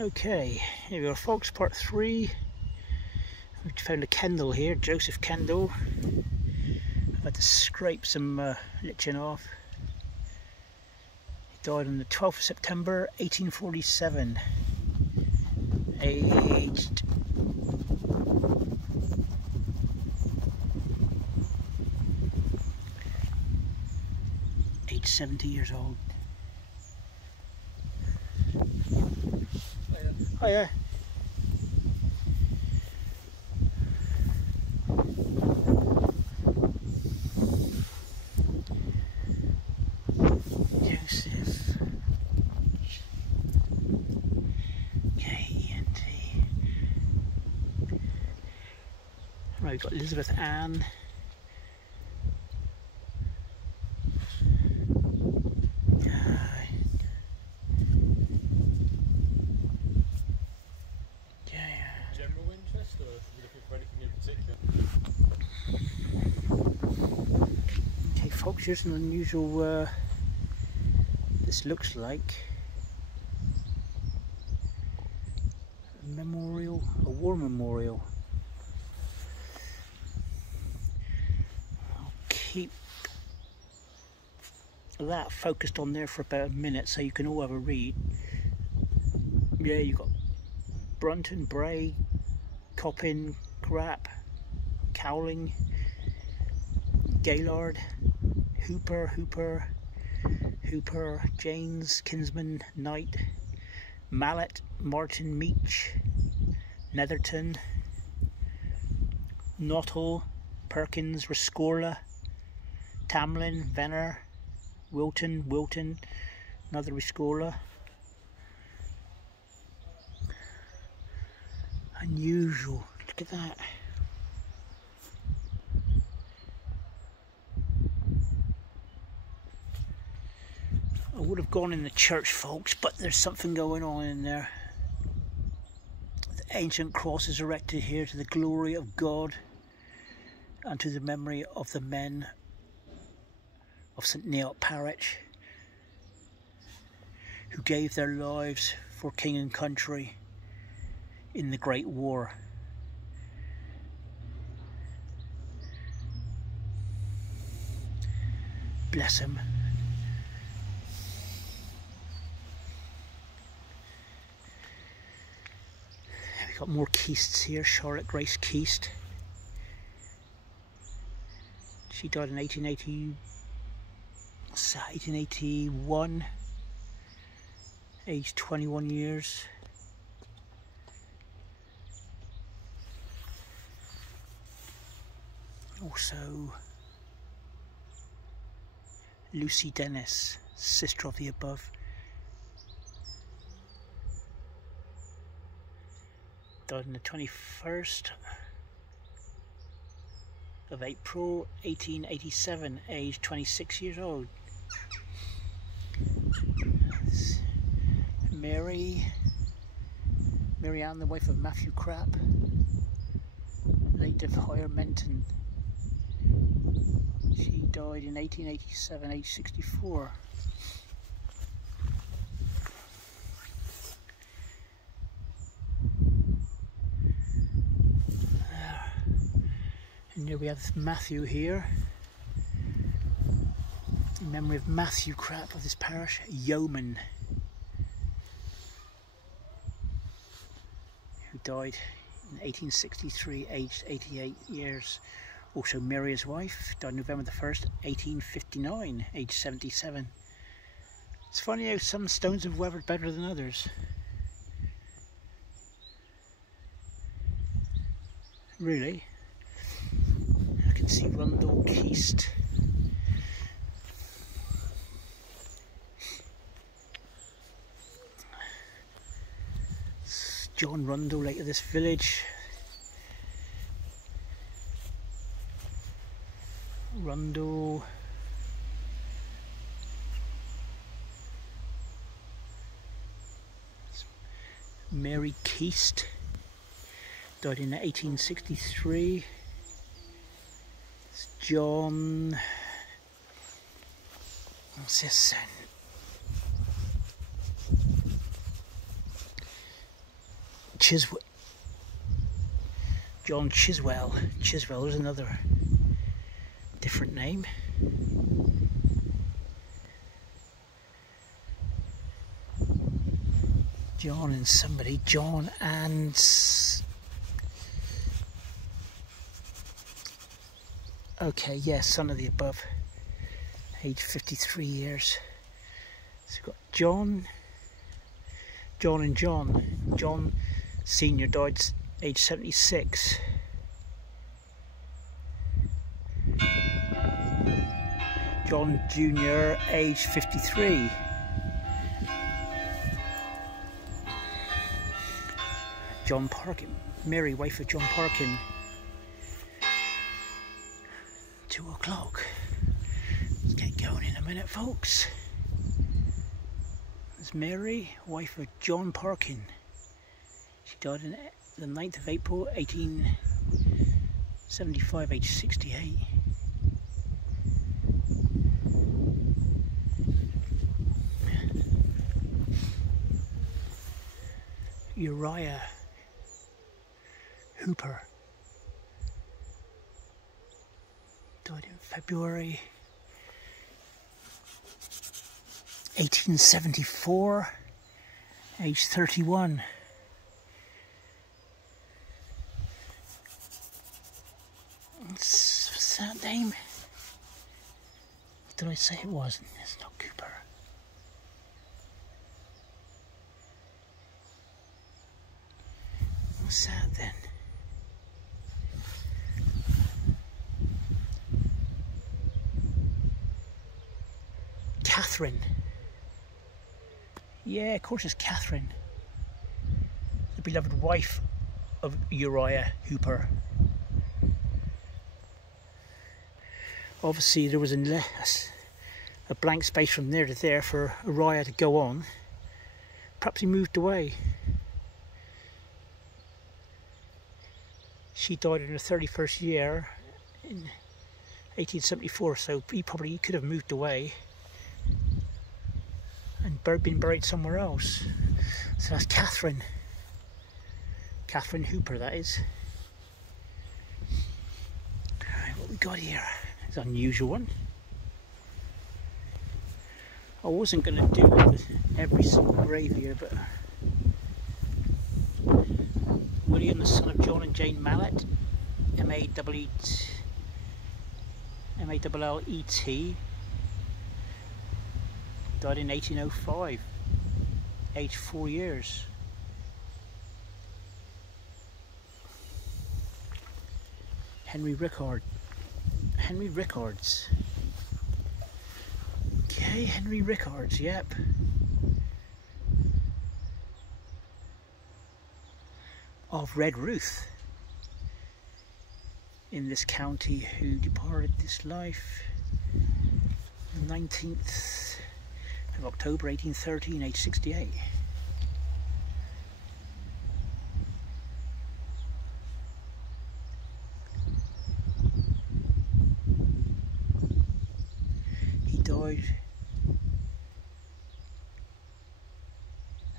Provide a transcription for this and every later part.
Okay, here we are folks, part 3. We found a Kendall here, Joseph Kendall. I've had to scrape some lichen off. He died on the 12th of September 1847, aged 70 years old. Hiya. Joseph K-E-N-T. Right, we've got Elizabeth Ann. General interest, or are you looking for anything in particular? Okay folks, here's an unusual, this looks like a memorial, a war memorial. I'll keep that focused on there for about a minute so you can all have a read. Yeah, you've got Brunton, Bray, Coppin, Grapp, Cowling, Gaylord, Hooper, Janes, Kinsman, Knight, Mallet, Martin, Meach, Netherton, Nuttall, Perkins, Rescorla, Tamlin, Venner, Wilton, another Rescorla. Unusual, look at that. I would have gone in the church folks, but there's something going on in there. The ancient cross is erected here to the glory of God and to the memory of the men of St Neot Parish who gave their lives for king and country in the Great War. Bless him. We've got more Keasts here. Charlotte Grace Keast. She died in 1881, aged 21 years. Also, Lucy Dennis, sister of the above. Died on the 21st of April 1887, aged 26 years old. Mary Ann, the wife of Matthew Crapp, late of Higher Menton. She died in 1887, age 64. And here we have Matthew here, in memory of Matthew Crapp of this parish, yeoman, who died in 1863, aged 88 years. Also Mary, his wife, died November the 1st, 1859, aged 77. It's funny how some stones have weathered better than others. Really. I can see Rundle Keast. It's John Rundle, late of this village. Rundle. Mary Keast, died in 1863. It's John, what's this then? Chiswell. John Chiswell. Chiswell is another different name. John and somebody. John and... okay, yeah, son of the above. Age 53 years. So we've got John and John. John Senior died age 76. John Junior, age 53. John Parkin, Mary, wife of John Parkin. 2 o'clock. Let's get going in a minute, folks. There's Mary, wife of John Parkin. She died on the 9th of April, 1875, age 68. Uriah Hooper died in February 1874, age 31. What's that name? What did I say it wasn't? It's not Cooper. What's that then? Catherine. Yeah, of course it's Catherine. The beloved wife of Uriah Hooper. Obviously there was a blank space from there to there for Uriah to go on. Perhaps he moved away. She died in her 31st year in 1874, so he could have moved away and been buried somewhere else. So that's Catherine. Catherine Hooper, that is. Alright, what we got here is an unusual one. I wasn't going to do every single grave here, but William, the son of John and Jane Mallet, M-A-L-L-E-T, died in 1805, aged 4 years. Henry Rickards. Okay, Henry Rickards, yep. Of Redruth in this county, who departed this life the 19th of October 1813, age 68. He died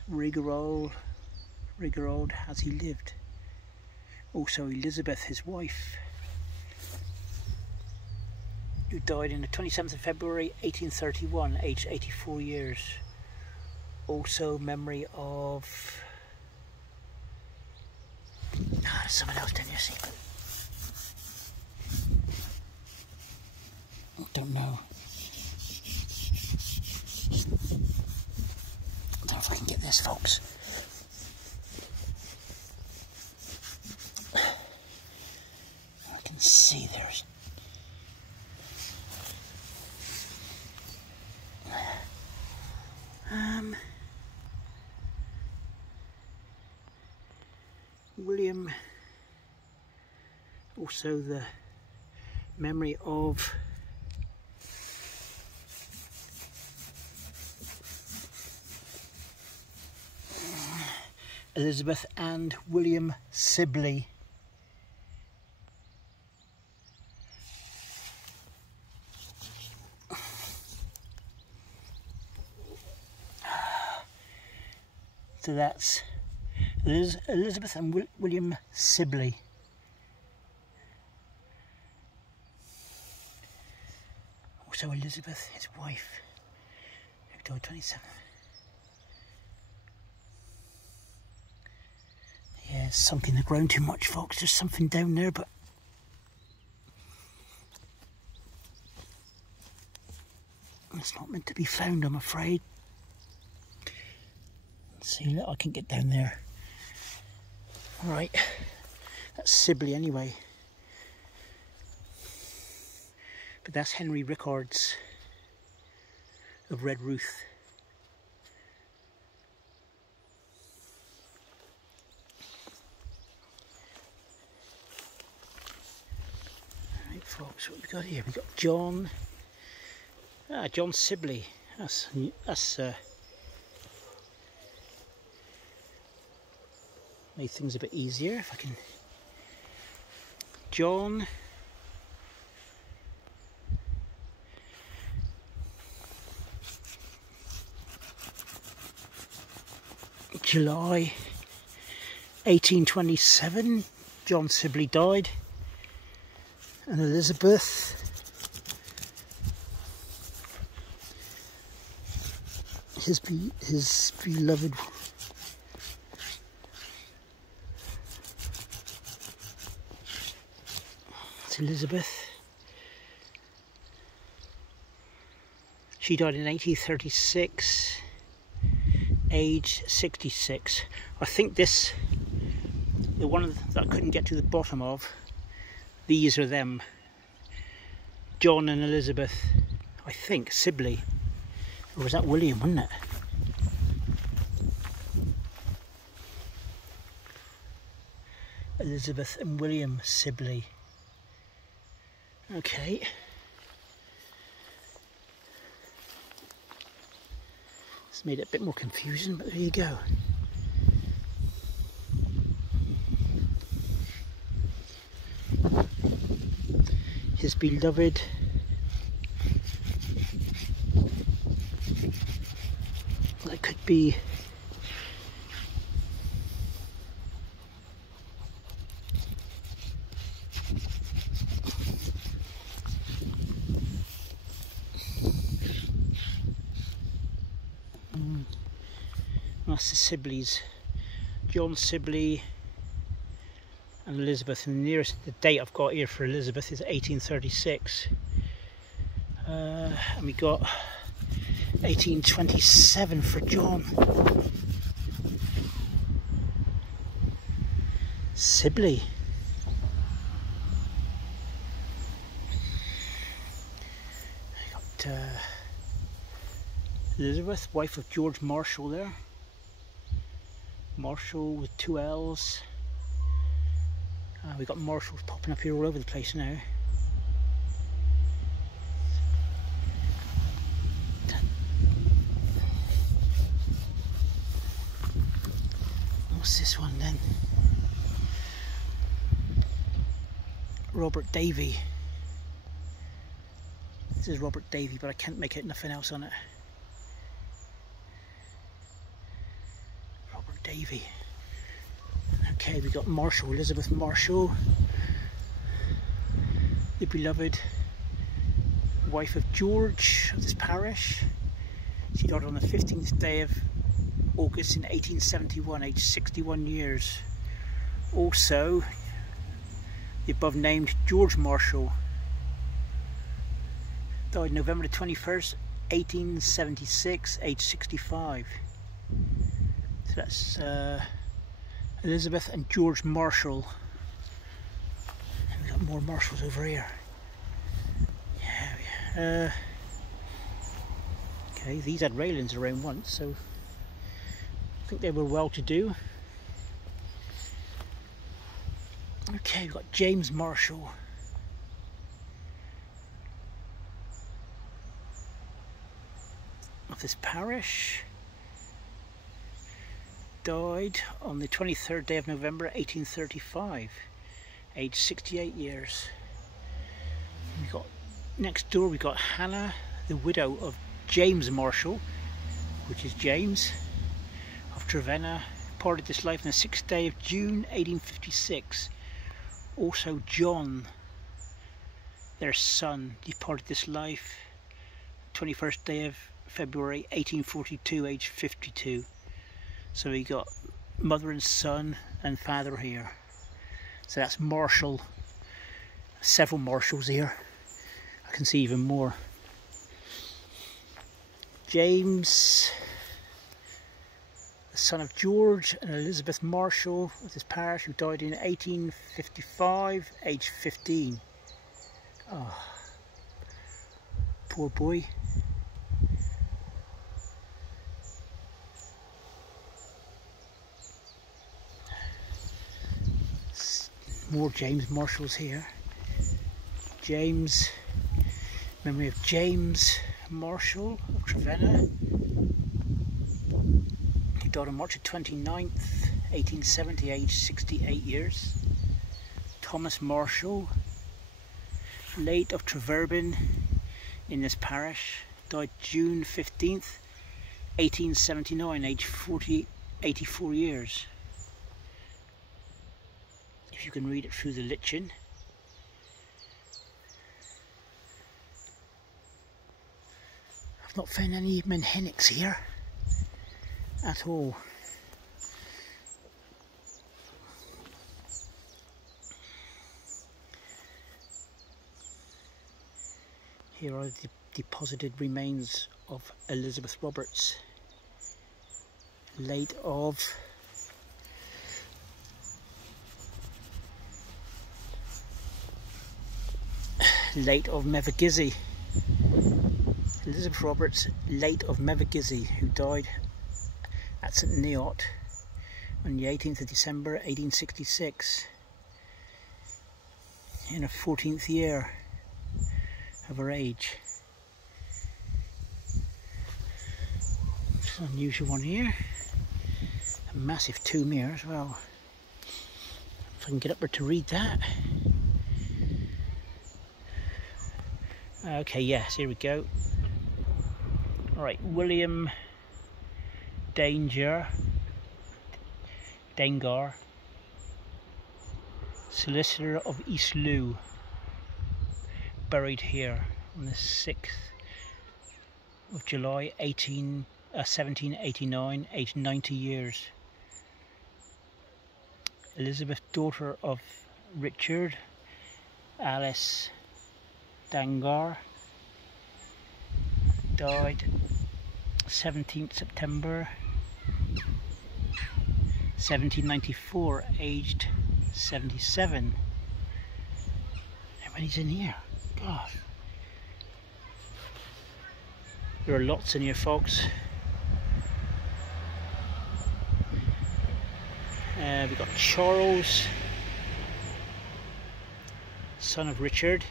rigorous as he lived. Also Elizabeth, his wife, who died on the 27th of February 1831, aged 84 years. Also memory of... there's someone else down here, see, but I don't know. I don't know if I can get this, folks. I can see there's... William, also the memory of Elizabeth and William Sibley. So that's Elizabeth and William Sibley. Also Elizabeth, his wife, who died 27. Yeah, it's sunk in the ground too much, folks. There's something down there, but it's not meant to be found, I'm afraid. Let's see, look, I can get down there. Alright, that's Sibley anyway. But that's Henry Rickards of Red Ruth. Alright folks, what we got here? We got John Sibley. That's made things a bit easier if I can. John July 1827, John Sibley died, and Elizabeth his beloved Elizabeth. She died in 1836, age 66. I think this, the one that I couldn't get to the bottom of, these are them. John and Elizabeth, I think, Sibley. Or was that William, wasn't it? Elizabeth and William Sibley. Okay. It's made it a bit more confusing, but there you go. His beloved that could be that's the Sibleys, John Sibley and Elizabeth, and the date I've got here for Elizabeth is 1836, and we got 1827 for John Sibley. I got Elizabeth, wife of George Marshall there. Marshall with 2 L's. We got Marshalls popping up here all over the place now. What's this one then? Robert Davy. This is Robert Davy, but I can't make out nothing else on it. Robert Davy. Okay, we got Marshall, Elizabeth Marshall, the beloved wife of George of this parish. She died on the 15th day of August in 1871, aged 61 years. Also, the above named George Marshall died November the 21st, 1876, aged 65. So that's Elizabeth and George Marshall. And we've got more Marshalls over here. Yeah, okay, these had railings around once, so I think they were well to do. Okay, we've got James Marshall. Of this parish. Died on the 23rd day of November 1835, aged 68 years. We got next door, we got Hannah, the widow of James Marshall, which is James of Trevenna, departed this life on the 6th day of June 1856. Also John, their son, departed this life 21st day of February 1842, aged 52. So we got mother and son and father here. So that's Marshall, several Marshalls here. I can see even more. James, the son of George and Elizabeth Marshall of this parish, who died in 1855, aged 15. Oh, poor boy. More James Marshalls here. James, memory of James Marshall of Trevenna. He died on March the 29th, 1870, aged 68 years. Thomas Marshall, late of Treverben in this parish, died June 15th, 1879, aged 84 years. If you can read it through the lichen. I've not found any Menhenics here at all. Here are the deposited remains of Elizabeth Roberts, late of Mevagissey. Elizabeth Roberts, late of Mevagissey, who died at St Neot on the 18th of December 1866 in her 14th year of her age. It's an unusual one here. A massive tomb here as well. If I can get up there to read that. Okay, yes, here we go. Alright, William Dangar, solicitor of East Loo, buried here on the 6th of July 1789, aged 90 years. Elizabeth, daughter of Richard, Alice Dangar, died 17th September 1794, aged 77. How many's in here? God. There are lots in here, folks. We've got Charles, son of Richard.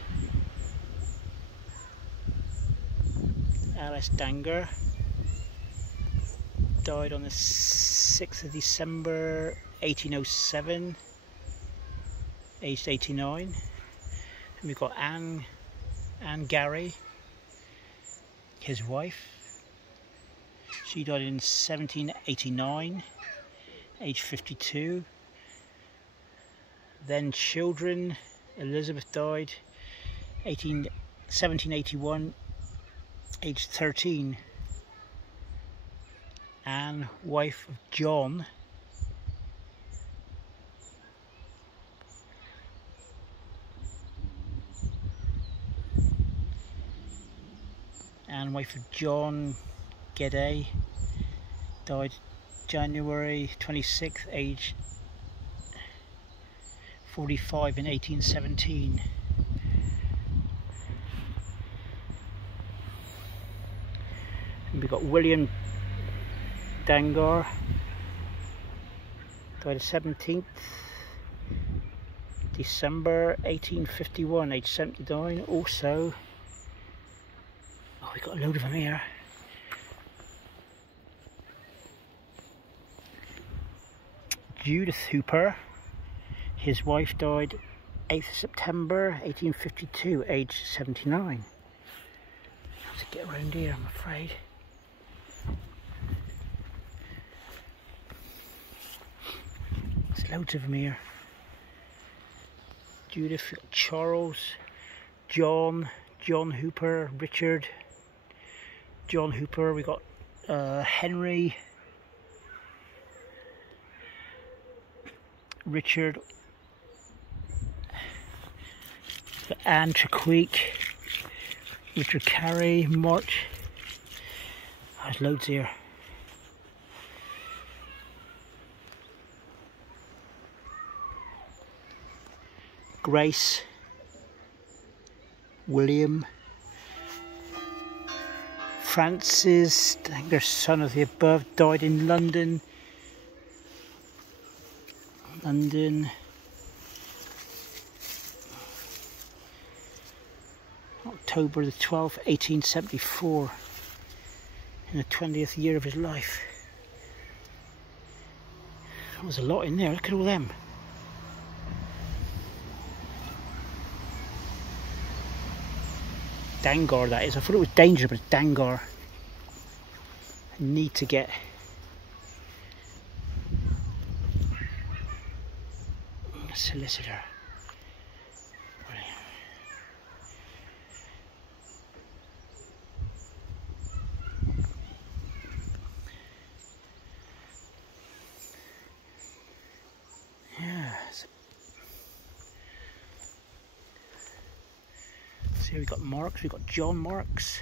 Alice Dangar, died on the 6th of December 1807, aged 89. And we've got Anne Gary, his wife. She died in 1789, aged 52. Then children, Elizabeth died 1781, aged 13. Anne, wife of John, Gede, died January 26th, aged 45 in 1817. And we've got William Dangar, died 17th December 1851, aged 79. Also, oh, we've got a load of them here. Judith Hooper, his wife, died 8th September 1852, aged 79. I have to get around here, I'm afraid. Loads of them here. Judith, Charles, John Hooper, Richard, John Hooper. We got Henry, Richard, Anne Trequeek, Richard Carey, March. There's loads here. Grace, William, Francis, I think their son of the above, died in London. October the 12th, 1874, in the 20th year of his life. There was a lot in there, look at all them. Dangar, that is. I thought it was Danger, but it's Dangar. I need to get a solicitor. Yeah. So here we've got Marks, we've got John Marks.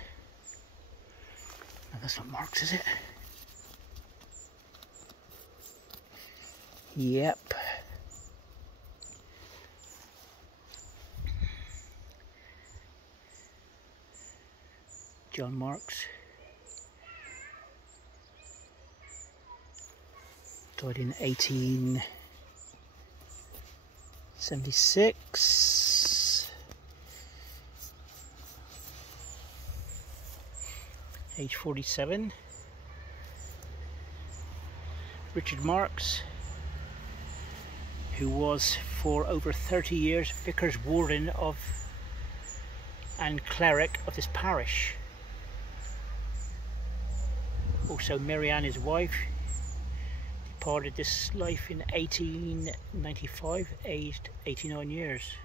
No, that's not Marks, is it? Yep. John Marks. Died in 1876. Age 47. Richard Marks, who was for over 30 years vicar's warden of and cleric of this parish. Also Mary Ann, his wife, departed this life in 1895, aged 89 years.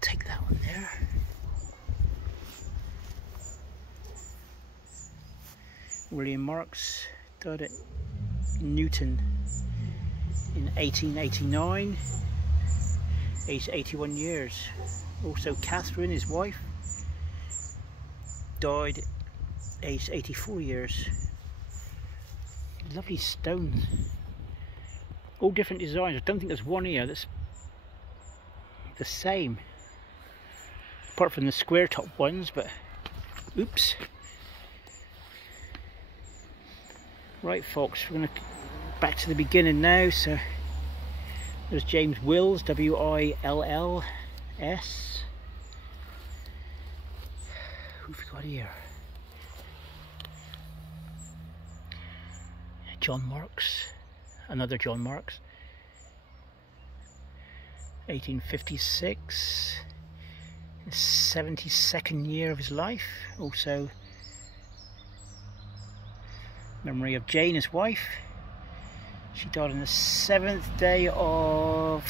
Take that one there. William Marks died at Newton in 1889, aged 81 years. Also Catherine, his wife, died aged 84 years. Lovely stones, all different designs. I don't think there's one here that's the same, apart from the square top ones, but oops. Right folks, we're going to back to the beginning now. So there's James Wills, W-I-L-L-S. Who've we got here? John Marks, another John Marks. 1856, the 72nd year of his life. Also memory of Jane, his wife. She died on the 7th day of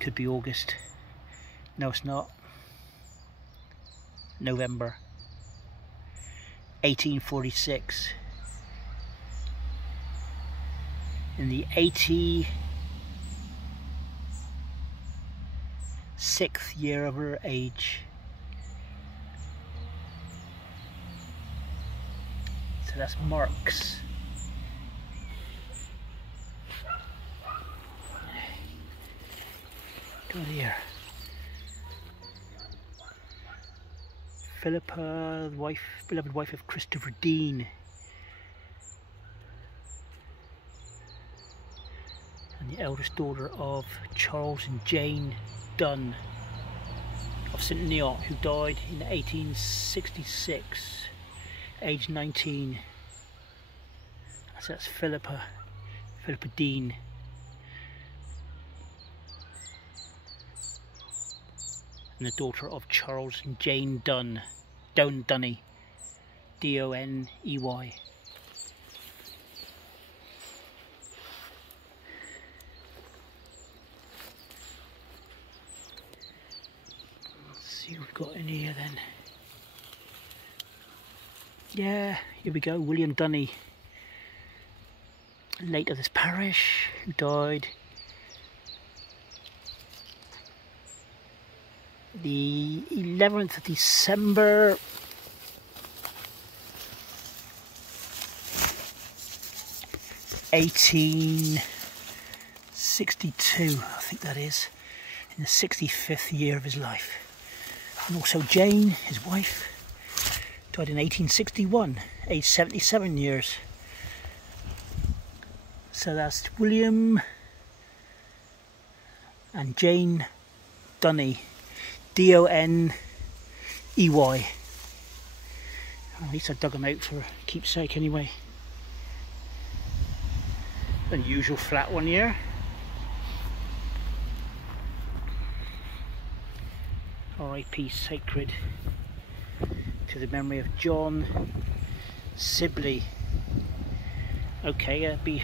could be August, no it's not, November 1846, in the 86th year of her age. So that's Marks. Go here. Philippa, the wife, beloved wife of Christopher Dean. And the eldest daughter of Charles and Jane Dunn of St Neot, who died in 1866, aged 19. So that's Philippa Dean. and the daughter of Charles and Jane Doney, D-O-N-E-Y. Let's see what we've got in here then. Yeah, here we go, William Doney, late of this parish, who died the 11th of December 1862, I think that is, in the 65th year of his life. And also Jane, his wife, died in 1861, aged 77 years. So that's William and Jane Doney, D-O-N-E-Y. At least I dug them out for keepsake anyway. Unusual flat one here. R.I.P. Sacred to the memory of John Sibley. Okay, that'd be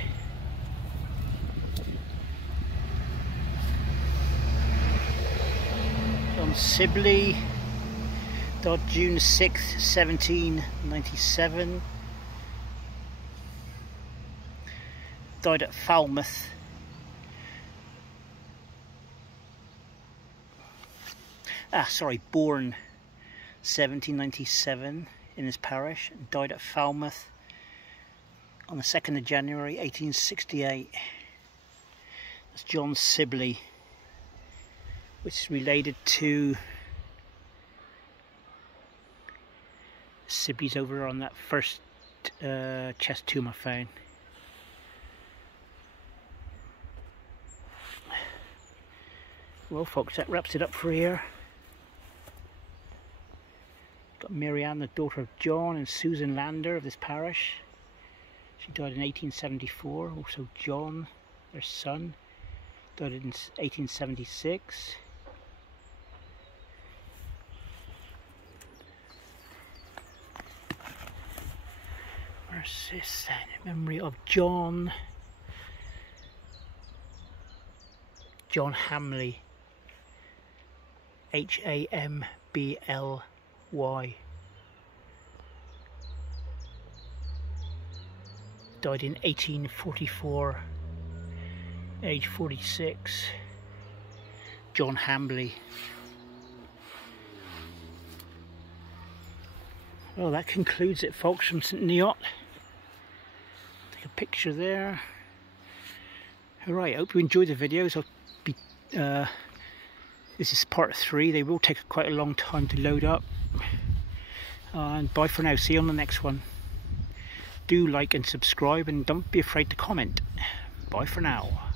John Sibley, died June 6th, 1797. Died at Falmouth. Born 1797 in his parish, and died at Falmouth on the 2nd of January 1868. That's John Sibley, which is related to Sibleys over on that first chest tomb I found. Well folks, that wraps it up for here. Got Mary Ann, the daughter of John and Susan Lander of this parish. She died in 1874. Also John, their son, died in 1876. Where's this then? In memory of John Hamley, H-A-M-B-L-Y. Died in 1844, age 46. John Hamley. Well, that concludes it folks from St Neot. Take a picture there. Alright, I hope you enjoyed the videos. This is part 3. They will take quite a long time to load up. And bye for now. See you on the next one. Do like and subscribe, and don't be afraid to comment. Bye for now.